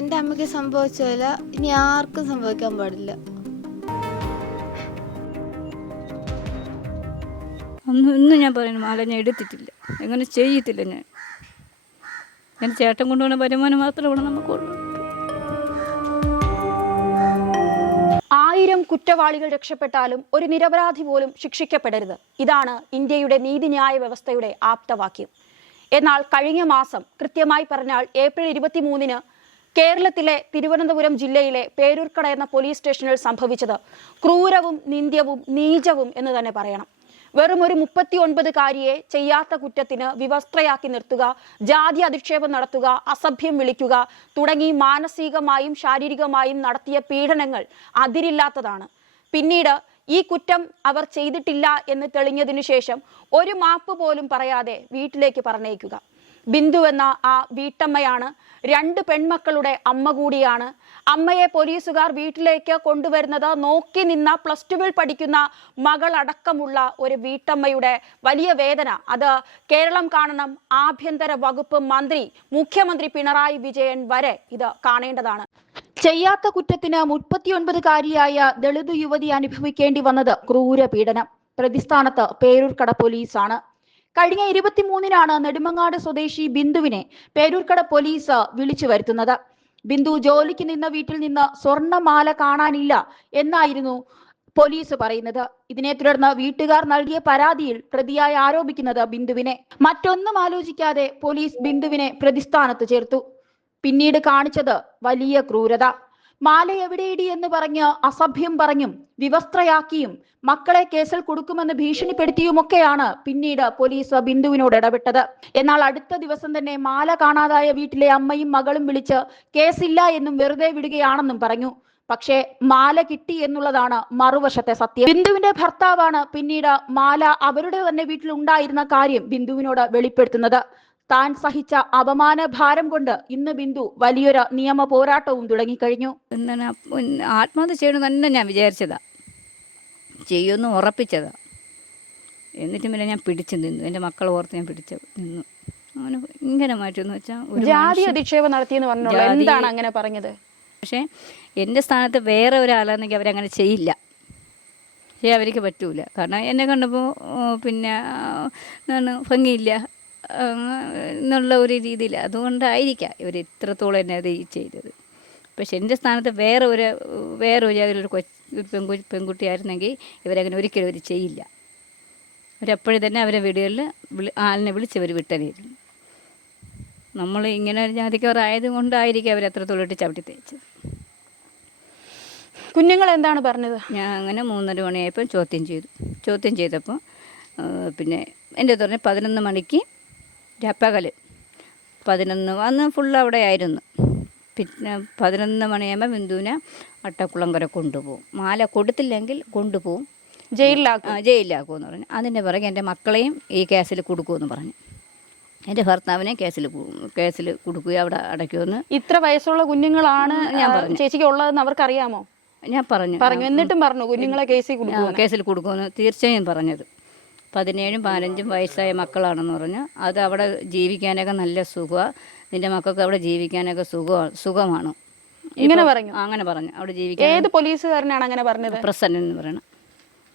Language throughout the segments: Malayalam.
എന്റെ അമ്മയ്ക്ക് സംഭവിച്ചതല്ല ഇനി ആർക്കും സംഭവിക്കാൻ പാടില്ല. ഒന്നും ഇന്നും ഞാൻ പറയുന്നു മാല ഞാൻ എടുത്തിട്ടില്ല. എങ്ങനെ ചെയ്യത്തില്ല ഞാൻ? ഞാൻ ചേട്ടൻ കൊണ്ടുപോകുന്ന വരുമാനം മാത്രമേ ഇവിടെ നമുക്കുള്ളൂ. ആയിരം കുറ്റവാളികൾ രക്ഷപ്പെട്ടാലും ഒരു നിരപരാധി പോലും ശിക്ഷിക്കപ്പെടരുത്. ഇതാണ് ഇന്ത്യയുടെ നീതിന്യായ വ്യവസ്ഥയുടെ ആപ്തവാക്യം. എന്നാൽ കഴിഞ്ഞ മാസം കൃത്യമായി പറഞ്ഞാൽ ഏപ്രിൽ ഇരുപത്തിമൂന്നിന് കേരളത്തിലെ തിരുവനന്തപുരം ജില്ലയിലെ പേരൂർക്കട എന്ന പോലീസ് സ്റ്റേഷനിൽ സംഭവിച്ചത് ക്രൂരവും നിന്ദ്യവും നീചവും എന്ന് തന്നെ പറയണം. വെറും ഒരു മുപ്പത്തി ഒൻപതുകാരിയെ ചെയ്യാത്ത കുറ്റത്തിന് വിവസ്ത്രയാക്കി നിർത്തുക ജാതി അധിക്ഷേപം നടത്തുക അസഭ്യം വിളിക്കുക തുടങ്ങി മാനസികമായും ശാരീരികമായും നടത്തിയ പീഡനങ്ങൾ അതിരില്ലാത്തതാണ്. പിന്നീട് ഈ കുറ്റം അവർ ചെയ്തിട്ടില്ല എന്ന് തെളിഞ്ഞതിനു ശേഷം ഒരു മാപ്പ് പോലും പറയാതെ വീട്ടിലേക്ക് പറഞ്ഞേക്കുക ബിന്ദു എന്ന ആ വീട്ടമ്മയാണ്. രണ്ട് പെൺമക്കളുടെ അമ്മ കൂടിയാണ്. അമ്മയെ പോലീസുകാർ വീട്ടിലേക്ക് കൊണ്ടുവരുന്നത് നോക്കി നിന്ന പ്ലസ് ടുവിൽ പഠിക്കുന്ന മകളടക്കമുള്ള ഒരു വീട്ടമ്മയുടെ വലിയ വേദന. അത് കേരളം കാണണം ആഭ്യന്തര വകുപ്പ് മന്ത്രി മുഖ്യമന്ത്രി പിണറായി വിജയൻ വരെ ഇത് കാണേണ്ടതാണ്. ചെയ്യാത്ത കുറ്റത്തിന് മുപ്പത്തിയൊൻപതുകാരിയായ ദളിത് യുവതി അനുഭവിക്കേണ്ടി വന്നത് ക്രൂര പീഡനം പ്രതിസ്ഥാനത്ത് പേരൂർക്കട പോലീസാണ്. കഴിഞ്ഞ ഇരുപത്തിമൂന്നിനാണ് നെടുമങ്ങാട് സ്വദേശി ബിന്ദുവിനെ പേരൂർക്കട പോലീസ് വിളിച്ചു വരുത്തുന്നത്. ബിന്ദു ജോലിക്ക് നിന്ന വീട്ടിൽ നിന്ന് സ്വർണമാല കാണാനില്ല എന്നായിരുന്നു പോലീസ് പറയുന്നത്. ഇതിനെ തുടർന്ന് വീട്ടുകാർ നൽകിയ പരാതിയിൽ പ്രതിയായി ആരോപിക്കുന്നത് ബിന്ദുവിനെ. മറ്റൊന്നും ആലോചിക്കാതെ പോലീസ് ബിന്ദുവിനെ പ്രതിസ്ഥാനത്ത് ചേർത്തു. പിന്നീട് കാണിച്ചത് വലിയ ക്രൂരത. മാല എവിടെയിടി എന്ന് പറഞ്ഞ് അസഭ്യം പറഞ്ഞും വിവസ്ത്രയാക്കിയും മക്കളെ കേസിൽ കൊടുക്കുമെന്ന് ഭീഷണിപ്പെടുത്തിയുമൊക്കെയാണ് പിന്നീട് പോലീസ് ബിന്ദുവിനോട് ഇടപെട്ടത്. എന്നാൽ അടുത്ത ദിവസം തന്നെ മാല കാണാതായ വീട്ടിലെ അമ്മയും മകളും വിളിച്ച് കേസില്ല എന്നും വെറുതെ വിടുകയാണെന്നും പറഞ്ഞു. പക്ഷേ മാല കിട്ടി എന്നുള്ളതാണ് മറുവശത്തെ സത്യം. ബിന്ദുവിന്റെ ഭർത്താവാണ് പിന്നീട് മാല അവരുടെ തന്നെ വീട്ടിൽ ഉണ്ടായിരുന്ന കാര്യം ബിന്ദുവിനോട് വെളിപ്പെടുത്തുന്നത്. താൻ സഹിച്ച അപമാന ഭാരം കൊണ്ട് ഇന്ന് ബിന്ദു വലിയൊരു നിയമ പോരാട്ടവും തുടങ്ങിക്കഴിഞ്ഞു. ആത്മഹത്യ ചെയ്യണമെന്ന് തന്നെ ഞാൻ വിചാരിച്ചതാ. ചെയ്യുമെന്ന് ഉറപ്പിച്ചതാ. എന്നിട്ടും പിന്നെ ഞാൻ പിടിച്ചു നിന്നു. എന്റെ മക്കൾ ഓർത്ത് ഞാൻ പിടിച്ചു നിന്നു. അങ്ങനെ ഭയങ്കരമായിട്ടെന്ന് വെച്ചാൽ ഒരു ജാതി അധിക്ഷേപം നടത്തിയെന്ന് പറഞ്ഞല്ലോ എന്താണ് അങ്ങനെ പറഞ്ഞത്? പക്ഷേ എന്റെ സ്ഥാനത്ത് വേറെ ഒരാളാണെങ്കിൽ അവരങ്ങനെ ചെയ്യില്ല. പക്ഷേ അവർക്ക് പറ്റൂല. കാരണം എന്നെ കണ്ടപ്പോൾ പിന്നെ എന്താണ് ഭംഗിയില്ല. എന്നുള്ള ഒരു രീതിയിൽ. അതുകൊണ്ടായിരിക്കാം ഇവർ ഇത്രത്തോളം എന്നെ അത് ചെയ്തത്. പക്ഷെ എന്റെ സ്ഥാനത്ത് വേറെ ഒരു വേറെ ഒരു ഒരു കൊച്ചു പെൺകു പെൺകുട്ടിയായിരുന്നെങ്കിൽ ഇവരങ്ങനെ ഒരിക്കലും അവർ ചെയ്യില്ല. അവരെപ്പോഴും തന്നെ അവരെ വീടുകളിൽ വിളി ആളിനെ അവർ വിട്ടനായിരുന്നു നമ്മൾ ഇങ്ങനെ ഒരു ജാതിക്കാരായത് കൊണ്ടായിരിക്കും അവർ അത്രത്തോളം ഇട്ട് ചവിട്ടി തേച്ചത്. കുഞ്ഞുങ്ങൾ എന്താണ് പറഞ്ഞത്? ഞാൻ അങ്ങനെ മൂന്നര മണിയായപ്പോൾ ചോദ്യം ചെയ്തു. ചോദ്യം ചെയ്തപ്പോൾ പിന്നെ എന്റെ തുറന്ന് പതിനൊന്ന് മണിക്ക് പകൽ പതിനൊന്ന് അന്ന് ഫുൾ അവിടെ ആയിരുന്നു പിന്നെ പതിനൊന്ന് മണിയാകുമ്പോൾ ബിന്ദുവിനെ അട്ടക്കുളം വരെ കൊണ്ടുപോകും. മാല കൊടുത്തില്ലെങ്കിൽ കൊണ്ടുപോകും. ജയിലിലാക്കും. ജയിലിലാക്കും എന്ന് പറഞ്ഞു. അതിന്റെ പിറകെ എന്റെ മക്കളെയും ഈ കേസിൽ കൊടുക്കുമെന്ന് പറഞ്ഞു. എന്റെ ഭർത്താവിനെ കേസിൽ കേസിൽ കൊടുക്കുക അവിടെ അടയ്ക്കുമെന്ന് ഇത്ര വയസ്സുള്ള കുഞ്ഞുങ്ങളാണ് ഞാൻ പറഞ്ഞു. ചേച്ചിക്ക് ഉള്ളതെന്ന് അവർക്കറിയാമോ? ഞാൻ പറഞ്ഞു. പറഞ്ഞു. എന്നിട്ടും പറഞ്ഞു കുഞ്ഞുങ്ങളെ കേസിൽ കേസിൽ കൊടുക്കുമെന്ന്. തീർച്ചയായും പറഞ്ഞത്. പതിനേഴും പതിനഞ്ചും വയസ്സായ മക്കളാണെന്ന് പറഞ്ഞു. അത് അവിടെ ജീവിക്കാനൊക്കെ നല്ല സുഖമാണ് നിന്റെ മക്കൾക്ക് അവിടെ ജീവിക്കാനൊക്കെ സുഖമാണ് സുഖമാണ്. ഇങ്ങനെ പറഞ്ഞു? അങ്ങനെ പറഞ്ഞു. അവിടെ ജീവിക്കാൻ ഏത് പോലീസുകാരനാണ് അങ്ങനെ പറഞ്ഞത്? പ്രസന്നൻ എന്ന് പറയണം.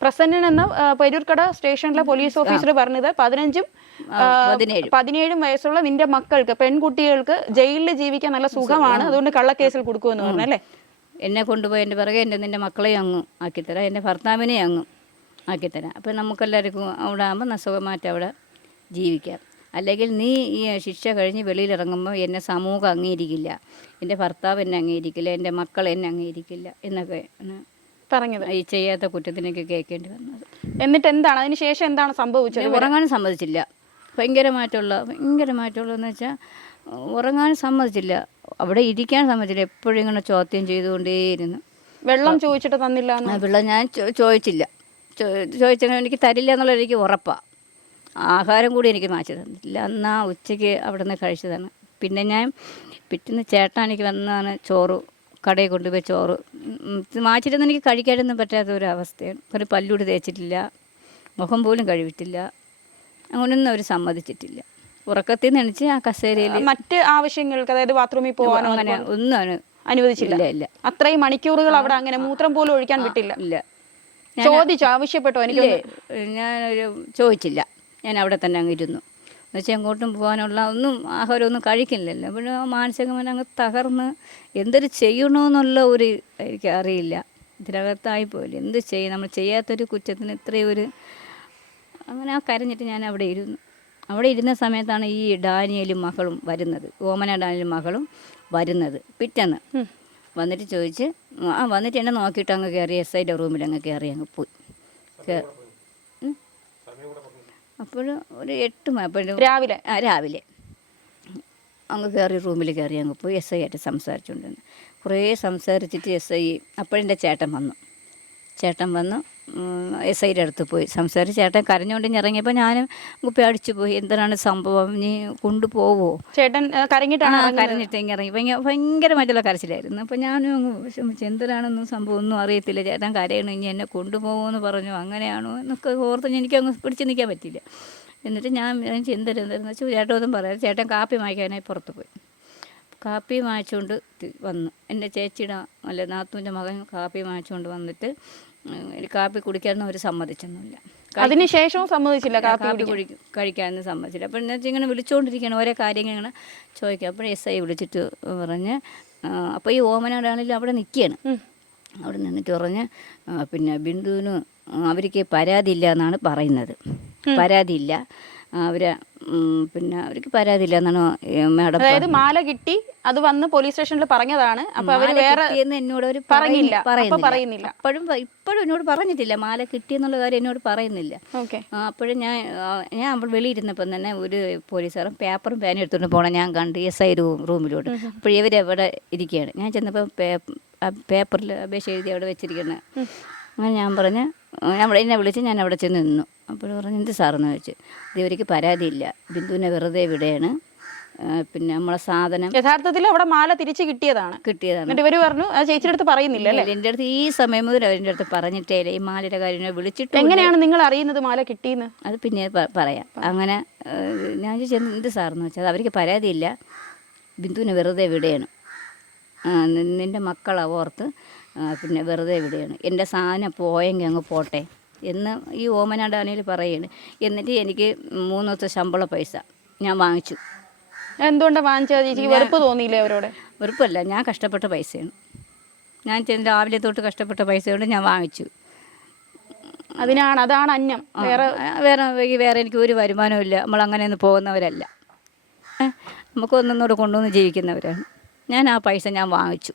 പ്രസന്നൻ എന്ന പെരൂർക്കട സ്റ്റേഷനിലെ പോലീസ് ഓഫീസർ പറഞ്ഞത് പതിനഞ്ചും പതിനേഴും. പതിനേഴും വയസ്സുള്ള നിന്റെ മക്കൾക്ക് പെൺകുട്ടികൾക്ക് ജയിലിൽ ജീവിക്കാൻ നല്ല സുഖമാണ്. അതുകൊണ്ട് കള്ളക്കേസിൽ കൊടുക്കുമെന്ന് പറഞ്ഞല്ലേ? എന്നെ കൊണ്ടുപോയി എന്റെ പിറകെ എന്റെ നിന്റെ മക്കളെ അങ്ങ് ആക്കിത്തരാം. എന്റെ ഭർത്താവിനെ അങ്ങ്. ആക്കിത്തരാം. അപ്പോൾ നമുക്കെല്ലാവർക്കും അവിടെ ആകുമ്പോൾ സുഖമായിട്ട് അവിടെ ജീവിക്കാം. അല്ലെങ്കിൽ നീ ഈ ശിക്ഷ കഴിഞ്ഞ് വെളിയിലിറങ്ങുമ്പോൾ എന്നെ സമൂഹം അംഗീകരിക്കില്ല. എന്റെ ഭർത്താവ് എന്നെ അംഗീകരിക്കില്ല. എന്റെ മക്കൾ എന്നെ അംഗീകരിക്കില്ല എന്നൊക്കെ പറഞ്ഞത്. ഈ ചെയ്യാത്ത കുറ്റത്തിനൊക്കെ കേൾക്കേണ്ടി വന്നത്. എന്നിട്ട് എന്താണ്? അതിന് ശേഷം എന്താണ് സംഭവിച്ചത് ഉറങ്ങാനും സമ്മതിച്ചില്ല. ഭയങ്കരമായിട്ടുള്ള ഭയങ്കരമായിട്ടുള്ളതെന്ന് വെച്ചാൽ ഉറങ്ങാനും സമ്മതിച്ചില്ല. അവിടെ ഇരിക്കാൻ സമ്മതിച്ചില്ല. എപ്പോഴും ഇങ്ങനെ ചോദ്യം ചെയ്തുകൊണ്ടേയിരുന്നു. വെള്ളം ചോദിച്ചിട്ട് തന്നില്ല വെള്ളം ഞാൻ ചോദിച്ചില്ല. ചോ- ചോദിച്ചെങ്കിൽ എനിക്ക് തരില്ല എന്നുള്ളത് എനിക്ക് ഉറപ്പാണ് ആഹാരം കൂടി എനിക്ക് മാറ്റി തന്നിട്ടില്ല അന്ന് ആ ഉച്ചയ്ക്ക് അവിടെ നിന്ന് കഴിച്ചതാണ്. പിന്നെ ഞാൻ പിറ്റേന്ന് ചേട്ടൻ എനിക്ക് വന്നതാണ് ചോറ് കടയിൽ കൊണ്ടുപോയി ചോറ്. മാച്ചിട്ടൊന്നും എനിക്ക് കഴിക്കാനൊന്നും പറ്റാത്ത ഒരു അവസ്ഥയാണ്. ഒരു പല്ലൂടി തേച്ചിട്ടില്ല മുഖം പോലും കഴിവിട്ടില്ല അങ്ങനെയൊന്നും അവർ സമ്മതിച്ചിട്ടില്ല. ഉറക്കത്തിൽ നിന്ന് എണിച്ച് ആ കസേരയിൽ മറ്റ് ആവശ്യങ്ങൾക്ക് അതായത് ബാത്റൂമിൽ പോകാനോ അങ്ങനെ ഒന്നും അനുവദിച്ചില്ല? ഇല്ല ഇല്ല. അത്രയും മണിക്കൂറുകൾ അവിടെ അങ്ങനെ മൂത്രം പോലും ഒഴിക്കാൻ വിട്ടില്ല? ഇല്ല. ചോദിച്ചു ആവശ്യപ്പെട്ടോ? എനിക്ക് ഞാനൊരു ചോദിച്ചില്ല. ഞാൻ അവിടെ തന്നെ അങ്ങ് ഇരുന്നു. എന്നുവെച്ചാൽ എങ്ങോട്ടും പോകാനുള്ള ഒന്നും ആഹാരമൊന്നും കഴിക്കില്ലല്ലോ. പിന്നെ ആ മാനസികമായി അങ്ങ് തകർന്ന് എന്തൊരു ചെയ്യണമെന്നുള്ള ഒരു എനിക്ക് അറിയില്ല. ഇതിനകത്തായി പോയില്ല. എന്ത് ചെയ്യും? നമ്മൾ ചെയ്യാത്തൊരു കുറ്റത്തിന് ഇത്രയും ഒരു അങ്ങനെ ആ കരഞ്ഞിട്ട് ഞാൻ അവിടെ ഇരുന്നു. അവിടെ ഇരുന്ന സമയത്താണ് ഈ ഡാനിയലും മകളും വരുന്നത്. ഓമന ഡാനിയലും മകളും വരുന്നത്. പിറ്റേന്ന്. വന്നിട്ട് ചോദിച്ച് ആ വന്നിട്ട് എന്നെ നോക്കിയിട്ട് അങ്ങ് കയറി എസ് ഐന്റെ റൂമിൽ അങ്ങ് കയറി അങ്ങ് പോയി. അപ്പോൾ ഒരു എട്ട് മണി രാവിലെ. ആ രാവിലെ. അങ്ങ് കയറി റൂമിൽ കയറി അങ്ങ് പോയി എസ് ഐ ആയിട്ട് സംസാരിച്ചുകൊണ്ടിരുന്നു കുറേ സംസാരിച്ചിട്ട് എസ് ഐ അപ്പോഴെന്റെ ചേട്ടൻ വന്നു. ചേട്ടൻ വന്നു. എസ് ഐയുടെ അടുത്ത് പോയി. സംസാരിച്ച് ചേട്ടൻ കരഞ്ഞുകൊണ്ട് ഞാൻ ഇറങ്ങിയപ്പോൾ ഞാനും കുപ്പി അടിച്ചു പോയി. എന്താണ് സംഭവം? നീ കൊണ്ടുപോവോ? ചേട്ടൻ കരഞ്ഞിട്ടാണ്. കരഞ്ഞിട്ട് ഇങ്ങനെ ഇറങ്ങി. ഭയങ്കര ഭയങ്കരമായിട്ടുള്ള കരച്ചിലായിരുന്നു. അപ്പോൾ ഞാനും അങ്ങ് വിഷമിച്ചു എന്തിനാണെന്നും സംഭവം ഒന്നും അറിയത്തില്ല. ചേട്ടൻ കരയണം. ഇനി എന്നെ കൊണ്ടുപോകുമെന്ന് പറഞ്ഞു. അങ്ങനെയാണോ എന്നൊക്കെ ഓർത്ത് എനിക്ക് അങ്ങ് പിടിച്ച് നിൽക്കാൻ പറ്റില്ല എന്നിട്ട് ഞാൻ വിചാരിച്ചു എന്തായിരുന്നു വെച്ചാൽ ചേട്ടൻ ഒന്നും പറയാം. ചേട്ടൻ കാപ്പി വാങ്ങിക്കാനായി പുറത്ത് പോയി. കാപ്പി വാങ്ങിച്ചുകൊണ്ട് വന്നു. എന്റെ ചേച്ചിയുടെ അല്ല നാത്തൂന്റെ മകൻ കാപ്പി വാങ്ങിച്ചുകൊണ്ട് വന്നിട്ട് ഒരു കാപ്പി കുടിക്കാനൊന്നും അവർ സമ്മതിച്ചൊന്നുമില്ല. അതിനുശേഷവും സമ്മതിച്ചില്ല കാപ്പി കാപ്പി കുടി കഴിക്കാനൊന്നും സമ്മതിച്ചില്ല. അപ്പോൾ എന്നുവെച്ചാൽ ഇങ്ങനെ വിളിച്ചുകൊണ്ടിരിക്കുകയാണ് ഓരോ കാര്യങ്ങൾ ഇങ്ങനെ ചോദിക്കുക അപ്പോൾ എസ് ഐ വിളിച്ചിട്ട് പറഞ്ഞ് അപ്പോൾ ഈ ഓമനാടാണെങ്കിലും അവിടെ നിൽക്കുകയാണ്. അവിടെ നിന്നിട്ട് പറഞ്ഞ് പിന്നെ ബിന്ദുവിന് അവർക്ക് പരാതിയില്ല എന്നാണ് പറയുന്നത്. പരാതിയില്ല. അവർ പിന്നെ അവർക്ക് പരാതിയില്ല എന്നാണ് മാഡം അതായത് മാല കിട്ടി അത് വന്ന് പോലീസ് സ്റ്റേഷനിൽ പറഞ്ഞതാണ്. അപ്പൊ അവർ വേറെ എന്നോട് അവർ പറഞ്ഞില്ല. പറയുന്നില്ല. അപ്പോഴും ഇപ്പോഴും എന്നോട് പറഞ്ഞിട്ടില്ല മാല കിട്ടിയെന്നുള്ള കാര്യം എന്നോട് പറയുന്നില്ല. അപ്പോഴും ഞാൻ ഞാൻ അവിടെ വെളിയിരുന്നപ്പം തന്നെ ഒരു പോലീസുകാരൻ പേപ്പറും പേനും എടുത്തുകൊണ്ട് പോണ ഞാൻ കണ്ട് എസ് ഐ റൂം റൂമിലോട്ട്. അപ്പോൾ ഇവരവിടെ ഇരിക്കുകയാണ് ഞാൻ ചെന്നപ്പോൾ പേപ്പറിൽ അപേക്ഷ എഴുതി അവിടെ വെച്ചിരിക്കുന്നത് അങ്ങനെ ഞാൻ പറഞ്ഞ് അവിടെ എന്നെ വിളിച്ച് ഞാൻ അവിടെ ചെന്ന് നിന്നു. അപ്പോൾ പറഞ്ഞു എന്ത് സാറെന്ന് ചോദിച്ചു? ഇത് ഇവർക്ക് പരാതിയില്ല. ബിന്ദുവിനെ വെറുതെ വിടുകയാണ്. പിന്നെ നമ്മളെ സാധനം യഥാർത്ഥത്തിൽ അവിടെ മാല തിരിച്ചു കിട്ടിയതാണ്. കിട്ടിയതാണ്. എന്നിട്ട് ഇവർ പറഞ്ഞു ആ ചേച്ചിയുടെ അടുത്ത് പറയുന്നില്ല അല്ലേ? എന്റെ അടുത്ത് ഈ സമയം മുതൽ അവരുടെ അടുത്ത് പറഞ്ഞിട്ടേ ഈ മാലയുടെ കാര്യം വിളിച്ചിട്ട് എങ്ങനെയാണ് നിങ്ങൾ അറിയുന്നത് മാല കിട്ടിയെന്ന്? അത് പിന്നെ പറയാം. അങ്ങനെ ഞാൻ ചോദിച്ചു എന്ത് സാറെന്ന് വെച്ചാൽ അവർക്ക് പരാതിയില്ല. ബിന്ദുവിനെ വെറുതെ വിടുകയാണ്. നിന്റെ മക്കളെ ഓർത്ത് പിന്നെ വെറുതെ വിടുകയാണ്. എന്റെ സാധനം പോയെങ്കിൽ അങ്ങ് പോട്ടെ. എന്ന് ഈ ഓമനാടാനയിൽ പറയുകയാണ് എന്നിട്ട് എനിക്ക് മൂന്ന് ദിവസത്തെ ശമ്പള പൈസ ഞാൻ വാങ്ങിച്ചു. എന്തുകൊണ്ടാണ് വാങ്ങിച്ചത്? ചേച്ചിക്ക് വെറുപ്പ് തോന്നിയില്ലേ അവരോട്? വെറുപ്പല്ല ഞാൻ കഷ്ടപ്പെട്ട പൈസയാണ്. ഞാൻ ചെന്ന് രാവിലെ തൊട്ട് കഷ്ടപ്പെട്ട പൈസ കൊണ്ട് ഞാൻ വാങ്ങിച്ചു. അതിനാണ് അതാണ് അന്യം വേറെ വേറെ വേറെ എനിക്ക് ഒരു വരുമാനവും ഇല്ല. നമ്മൾ അങ്ങനെയൊന്നും പോകുന്നവരല്ല. നമുക്കൊന്നും നമുക്ക് ഒന്നൊന്നുകൂടെ കൊണ്ടുവന്ന് ജീവിക്കുന്നവരാണ്. ഞാൻ ആ പൈസ ഞാൻ വാങ്ങിച്ചു.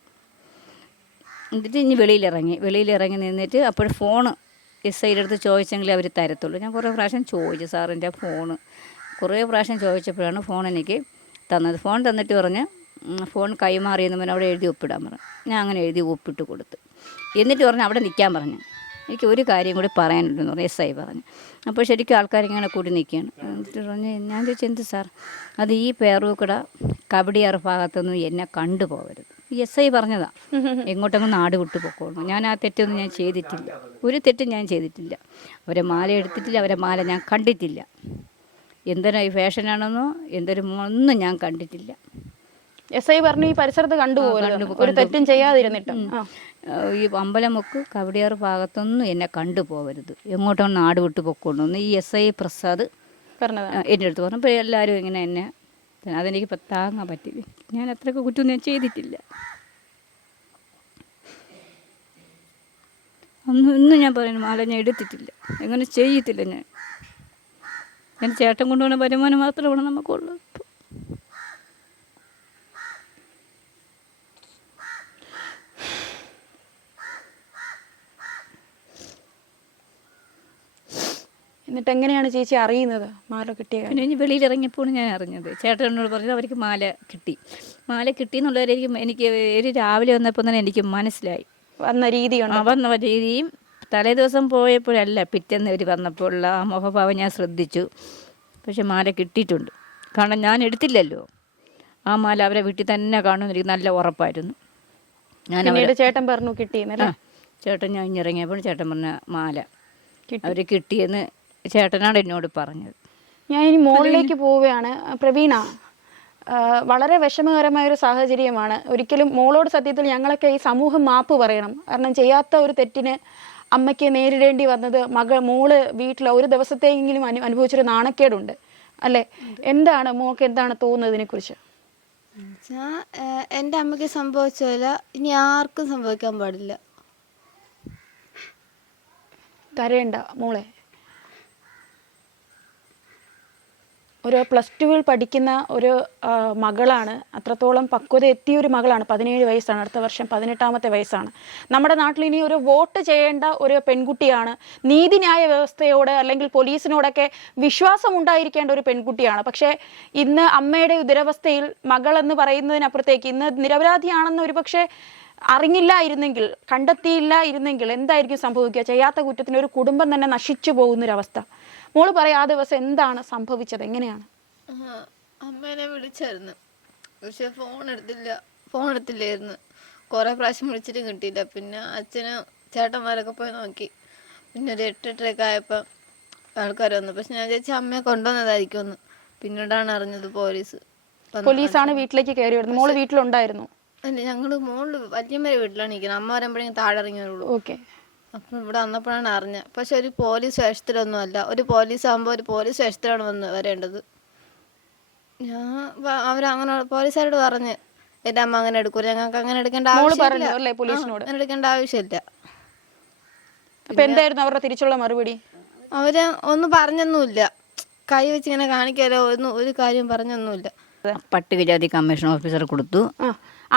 എന്നിട്ട് ഇനി വെളിയിലിറങ്ങി. വെളിയിലിറങ്ങി നിന്നിട്ട് അപ്പോൾ ഫോണ് എസ് ഐയുടെ അടുത്ത് ചോദിച്ചെങ്കിലേ അവർ തരത്തുള്ളൂ. ഞാൻ കുറേ പ്രാവശ്യം ചോദിച്ചു സാറിന്റെ ഫോണ് കുറേ പ്രാവശ്യം ചോദിച്ചപ്പോഴാണ് ഫോൺ എനിക്ക് തന്നത്. ഫോൺ തന്നിട്ട് പറഞ്ഞ് ഫോൺ കൈമാറിയെന്ന് പറഞ്ഞ് അവിടെ എഴുതി ഒപ്പിടാൻ പറഞ്ഞു. ഞാൻ അങ്ങനെ എഴുതി ഒപ്പിട്ട് കൊടുത്തു. എന്നിട്ട് പറഞ്ഞ് അവിടെ നിൽക്കാൻ പറഞ്ഞു. എനിക്ക് ഒരു കാര്യം കൂടി പറയാനുണ്ടെന്ന് പറഞ്ഞു എസ് ഐ പറഞ്ഞു. അപ്പോൾ ശരിക്കും ആൾക്കാരിങ്ങനെ കൂടി നിൽക്കുകയാണ്. എന്നിട്ട് പറഞ്ഞ് ഞാൻ ചോദിച്ചു എന്ത് സാർ? അത് ഈ പേറൂക്കട കബഡിയാർ ഭാഗത്തുനിന്ന് എന്നെ കണ്ടുപോകരുത്. എസ് ഐ പറഞ്ഞതാ. എങ്ങോട്ടെങ്കിലും നാട് വിട്ടു പൊക്കോളൂ ഞാൻ ആ തെറ്റൊന്നും ഞാൻ ചെയ്തിട്ടില്ല. ഒരു തെറ്റും ഞാൻ ചെയ്തിട്ടില്ല. അവരെ മാല എടുത്തിട്ടില്ല അവരെ മാല ഞാൻ കണ്ടിട്ടില്ല. എന്തൊരു ഫാഷനാണെന്നോ എന്തൊരു ഒന്നും ഞാൻ കണ്ടിട്ടില്ല. എസ് ഐ പറഞ്ഞു ഈ പരിസരത്ത് കണ്ടുപോകരുത് ഒരു തെറ്റും ചെയ്യാതിരുന്നിട്ട്. ഈ അമ്പലമൊക്ക് കവടിയാർ ഭാഗത്തൊന്നും എന്നെ കണ്ടുപോകരുത് എങ്ങോട്ടോ നാട് വിട്ടു പൊക്കോളൂ എന്ന് ഈ എസ് ഐ പ്രസാദ് എന്റെ അടുത്ത് പറഞ്ഞപ്പോൾ എല്ലാവരും ഇങ്ങനെ എന്നെ അതെനിക്ക് താങ്ങാൻ പറ്റില്ല ഞാൻ അത്രയൊക്കെ കുറ്റം ഞാൻ ചെയ്തിട്ടില്ല. ഒന്നും ഇന്നും ഞാൻ പറയുന്നു മാല ഞാൻ എടുത്തിട്ടില്ല. എങ്ങനെ ചെയ്യത്തില്ല ഞാൻ? ഞാൻ ചേട്ടൻ കൊണ്ടുപോകുന്ന വരുമാനം മാത്രമാണ് നമുക്കുള്ളത്. എന്നിട്ട് എങ്ങനെയാണ് ചേച്ചി അറിയുന്നത് മാല കിട്ടിയ കാര്യം? പിന്നെ ഇനി വെളിയിൽ ഇറങ്ങിയപ്പോൾ ഞാൻ അറിഞ്ഞത്. ചേട്ടനോട് പറഞ്ഞത് അവർക്ക് മാല കിട്ടി. മാല കിട്ടി എന്നുള്ളവരായിരിക്കും എനിക്ക് ഒരു രാവിലെ വന്നപ്പോൾ തന്നെ എനിക്ക് മനസ്സിലായി. വന്ന രീതിയാണ് ആ വന്ന രീതിയും തലേ ദിവസം പോയപ്പോഴല്ല പിറ്റേന്ന് അവർ വന്നപ്പോഴുള്ള ആ മുഖഭാവം ഞാൻ ശ്രദ്ധിച്ചു. പക്ഷെ മാല കിട്ടിയിട്ടുണ്ട്. കാരണം ഞാൻ എടുത്തില്ലല്ലോ. ആ മാല അവരെ വീട്ടിൽ തന്നെ കാണുമെന്ന് എനിക്ക് നല്ല ഉറപ്പായിരുന്നു. ഞാൻ ചേട്ടൻ പറഞ്ഞു കിട്ടിയെന്നല്ലേ? ചേട്ടൻ ഞാൻ ഇറങ്ങിയപ്പോൾ ചേട്ടൻ പറഞ്ഞ മാല. അവർ കിട്ടിയെന്ന് ചേട്ടനാണ് എന്നോട് പറഞ്ഞത്. ഞാൻ ഇനി മുകളിലേക്ക് പോവുകയാണ്. പ്രവീണ വളരെ വിഷമകരമായ ഒരു സാഹചര്യമാണ്. ഒരിക്കലും മോളോട് സത്യത്തിൽ ഞങ്ങളൊക്കെ ഈ സമൂഹം മാപ്പ് പറയണം. കാരണം ചെയ്യാത്ത ഒരു തെറ്റിന് അമ്മയ്ക്ക് നേരിടേണ്ടി വന്നത് മകൾ മോൾ വീട്ടിൽ ഒരു ദിവസത്തെങ്കിലും അനു അനുഭവിച്ചൊരു നാണക്കേടുണ്ട്. അല്ലേ? എന്താണ് മോക്ക് എന്താണ് തോന്നുന്നത് ഇതിനെക്കുറിച്ച് എന്റെ എന്റെ അമ്മയ്ക്ക് സംഭവിച്ച ഇനി ആർക്കും സംഭവിക്കാൻ പാടില്ല. കരയണ്ട മോളെ. ഒരു പ്ലസ് ടുവിൽ പഠിക്കുന്ന ഒരു മകളാണ്. അത്രത്തോളം പക്വത എത്തിയ ഒരു മകളാണ്. പതിനേഴ് വയസ്സാണ്. അടുത്ത വർഷം പതിനെട്ടാമത്തെ വയസ്സാണ്. നമ്മുടെ നാട്ടിൽ ഇനി ഒരു വോട്ട് ചെയ്യേണ്ട ഒരു പെൺകുട്ടിയാണ്. നീതിന്യായ വ്യവസ്ഥയോട് അല്ലെങ്കിൽ പോലീസിനോടൊക്കെ വിശ്വാസം ഉണ്ടായിരിക്കേണ്ട ഒരു പെൺകുട്ടിയാണ്. പക്ഷേ ഇന്ന് അമ്മയുടെ ദുരവസ്ഥയിൽ മകൾ എന്ന് പറയുന്നതിനപ്പുറത്തേക്ക് ഇന്ന് നിരപരാധിയാണെന്ന് ഒരുപക്ഷെ അറിഞ്ഞില്ലായിരുന്നെങ്കിൽ കണ്ടെത്തിയില്ല ഇരുന്നെങ്കിൽ എന്തായിരിക്കും സംഭവിക്കുക? ചെയ്യാത്ത കുറ്റത്തിന് ഒരു കുടുംബം തന്നെ നശിച്ചു പോകുന്നൊരവസ്ഥ. മോൾ പറയാ ആ ദിവസം എന്താണ് സംഭവിച്ചത്? എങ്ങനെയാണ്? അമ്മേനെ വിളിച്ചായിരുന്നു. പക്ഷെ ഫോൺ എടുത്തില്ല. ഫോൺ എടുത്തില്ലായിരുന്നു. കുറേ പ്രാവശ്യം വിളിച്ചിട്ടും കിട്ടിയില്ല. പിന്നെ അച്ഛന് ചേട്ടന്മാരൊക്കെ പോയി നോക്കി. പിന്നെ ഒരു എട്ടെട്ടരയൊക്കെ ആയപ്പോൾ ആൾക്കാർ വന്നു. പക്ഷെ ഞാൻ ചേച്ചി അമ്മയെ കൊണ്ടുവന്നതായിരിക്കും ഒന്ന് പിന്നീടാണ് അറിഞ്ഞത് പോലീസ് പോലീസാണ് വീട്ടിലേക്ക് കയറി വരുന്നത്. മോൾ വീട്ടിലുണ്ടായിരുന്നു. അല്ല ഞങ്ങൾ മോൾ വല്യമ്മയുടെ വീട്ടിലാണ് നിൽക്കുന്നത് അമ്മ വരുമ്പോഴേക്കും താഴെ ഇറങ്ങിയുള്ളൂ ഓക്കെ. അപ്പം ഇവിടെ വന്നപ്പോഴാണ് അറിഞ്ഞത്. പക്ഷെ ഒരു പോലീസ് വേഷത്തിലൊന്നും അല്ല ഒരു പോലീസ് ആകുമ്പോൾ ഒരു പോലീസ് വേഷത്തിലാണ് വന്ന് വരേണ്ടത്. ഞാൻ അവരങ്ങനെ പോലീസുകാരോട് പറഞ്ഞ് എന്റെ അമ്മ അങ്ങനെ എടുക്കൂല ഞങ്ങൾക്ക് അങ്ങനെ എടുക്കേണ്ട ആവശ്യമില്ല. പറഞ്ഞു അല്ലേ പോലീസിനോട്? ആ, അങ്ങനെ എടുക്കേണ്ട ആവശ്യമില്ല. അപ്പൊ എന്തായിരുന്നു അവരുടെ തിരിച്ചുള്ള മറുപടി? അവർ ഒന്നും പറഞ്ഞൊന്നുമില്ല. കൈ വെച്ച് ഇങ്ങനെ കാണിക്കാലോ ഒന്നും ഒരു കാര്യം പറഞ്ഞൊന്നുമില്ല. പട്ടികജാതി കമ്മീഷൻ ഓഫീസർ കൊടുത്തു. ആ.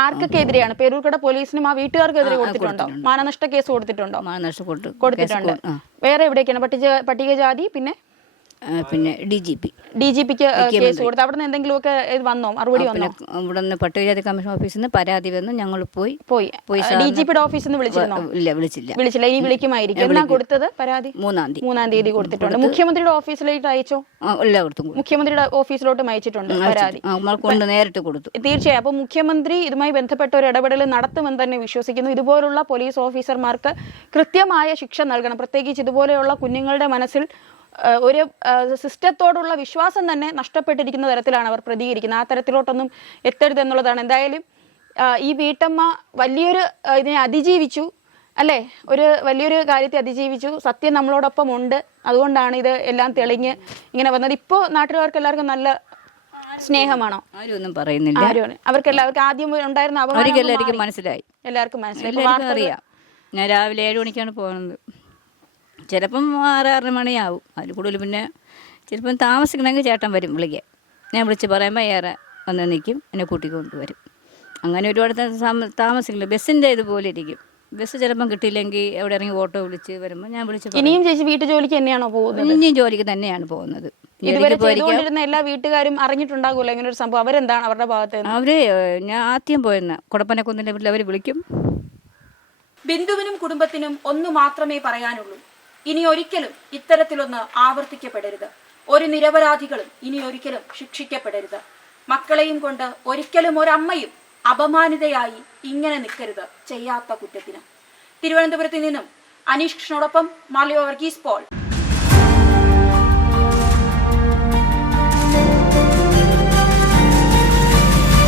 ആർക്കൊക്കെ എതിരെയാണ്? പേരൂർക്കട പോലീസിനും ആ വീട്ടുകാർക്കെതിരെ കൊടുത്തിട്ടുണ്ടോ? മാനനഷ്ട കേസ് കൊടുത്തിട്ടുണ്ടോ? മാനനഷ്ട കൊടുത്തു കൊടുത്തിട്ടുണ്ട്. വേറെ എവിടേക്കാണ്? പട്ടിക പട്ടികജാതി പിന്നെ? പിന്നെ D G P. D G പിക്ക് കേസ് കൊടുത്തു അവിടെ നിന്ന് എന്തെങ്കിലുമൊക്കെ ഇത് വന്നോ? മറുപടി വന്നോ? ഇവിടെ നിന്ന് പട്ടികജാതി കമ്മീഷൻ ഓഫീസിൽ നിന്ന് പരാതി വന്നു. ഞങ്ങൾ പോയി. പോയി. പോയി ഡി ജി പിയുടെ ഓഫീസിൽ നിന്ന് വിളിച്ചിരുന്നോ? ഇല്ല വിളിച്ചില്ല. വിളിച്ചില്ല. ഇനി വിളിക്കുമായിരിക്കും. എന്നാ കൊടുത്തത് പരാതി? മൂന്നാം തീയതി. മൂന്നാം തീയതി കൊടുത്തിട്ടുണ്ട്. മുഖ്യമന്ത്രിയുടെ ഓഫീസിലേക്ക് അയച്ചോ? എല്ലായിടത്തും മുഖ്യമന്ത്രിയുടെ ഓഫീസിലോട്ടും അയച്ചിട്ടുണ്ട് പരാതി. കൊണ്ട് നേരിട്ട് കൊടുത്തു. തീർച്ചയായും. അപ്പോൾ മുഖ്യമന്ത്രി ഇതുമായി ബന്ധപ്പെട്ട ഒരു ഇടപെടൽ നടത്തുമെന്ന് തന്നെ വിശ്വസിക്കുന്നു. ഇതുപോലുള്ള പോലീസ് ഓഫീസർമാർക്ക് കൃത്യമായ ശിക്ഷ നൽകണം. പ്രത്യേകിച്ച് ഇതുപോലെയുള്ള കുഞ്ഞുങ്ങളുടെ മനസ്സിൽ ഒരു സിസ്റ്റത്തോടുള്ള വിശ്വാസം തന്നെ നഷ്ടപ്പെട്ടിരിക്കുന്ന തരത്തിലാണ് അവർ പ്രതികരിക്കുന്നത്. ആ തരത്തിലോട്ടൊന്നും എത്തരുത് എന്നുള്ളതാണ് എന്തായാലും ഈ വീട്ടമ്മ വലിയൊരു ഇതിനെ അതിജീവിച്ചു അല്ലേ? ഒരു വലിയൊരു കാര്യത്തെ അതിജീവിച്ചു. സത്യം നമ്മളോടൊപ്പം ഉണ്ട്. അതുകൊണ്ടാണ് ഇത് എല്ലാം തെളിഞ്ഞ് ഇങ്ങനെ വന്നത്. ഇപ്പോൾ നാട്ടുകാർക്ക് എല്ലാവർക്കും നല്ല സ്നേഹമാണോ? ആരും ഒന്നും പറയുന്നില്ല. അവർക്ക് എല്ലാവർക്കും ആദ്യം ഉണ്ടായിരുന്ന അവർക്ക് അപകടം എല്ലാവർക്കും മനസ്സിലായി. എല്ലാവർക്കും മനസ്സിലായി അറിയാം. ഞാൻ രാവിലെ ഏഴ് മണിക്കാണ് പോകുന്നത്. ചിലപ്പം ആറ് ആറര മണിയാവും. അതിൽ കൂടുതൽ പിന്നെ ചിലപ്പം താമസിക്കണമെങ്കിൽ ചേട്ടൻ വരും വിളിക്കാൻ. ഞാൻ വിളിച്ച് പറയുമ്പോൾ ഏറെ വന്ന് നിൽക്കും. എന്നെ കൂട്ടിക്കൊണ്ട് കൊണ്ടുവരും. അങ്ങനെ ഒരുപാട് താമസിക്കില്ല? ബസ്സിന്റെ ഇതുപോലെ ഇരിക്കും. ബസ് ചിലപ്പം കിട്ടിയില്ലെങ്കിൽ എവിടെ ഇറങ്ങി ഓട്ടോ വിളിച്ച് വരുമ്പോൾ ഞാൻ വിളിച്ച്. ഇനിയും ചേച്ചി വീട്ടു ജോലിക്ക് തന്നെയാണോ പോകുന്നത്? ഇനിയും ജോലിക്ക് തന്നെയാണ് പോകുന്നത്. ഇതുവരെ ചെയ്തുകൊണ്ടിരുന്ന എല്ലാ വീട്ടുകാരും അറിഞ്ഞിട്ടുണ്ടാകുമല്ലോ? ഇങ്ങനെ ഒരു സംഭവം. അവരെന്താണ് അവരുടെ ഭാഗത്ത് അവർ ഞാൻ ആദ്യം പോയെന്ന് കുടപ്പനക്കുന്നിന്റെ വീട്ടിൽ അവർ വിളിക്കും. ബിന്ദുവിനും കുടുംബത്തിനും ഒന്നു മാത്രമേ പറയാനുള്ളൂ. ഇനി ഒരിക്കലും ഇത്തരത്തിലൊന്ന് ആവർത്തിക്കപ്പെടരുത്. ഒരു നിരപരാധികളും ഇനി ഒരിക്കലും ശിക്ഷിക്കപ്പെടരുത്. മക്കളെയും കൊണ്ട് ഒരിക്കലും ഒരമ്മയും അപമാനിതയായി ഇങ്ങനെ നിൽക്കരുത് ചെയ്യാത്ത കുറ്റത്തിന്. തിരുവനന്തപുരത്ത് നിന്നും അനീഷ് കൃഷ്ണോടൊപ്പം മാലിയോ വർഗീസ് പോൾ.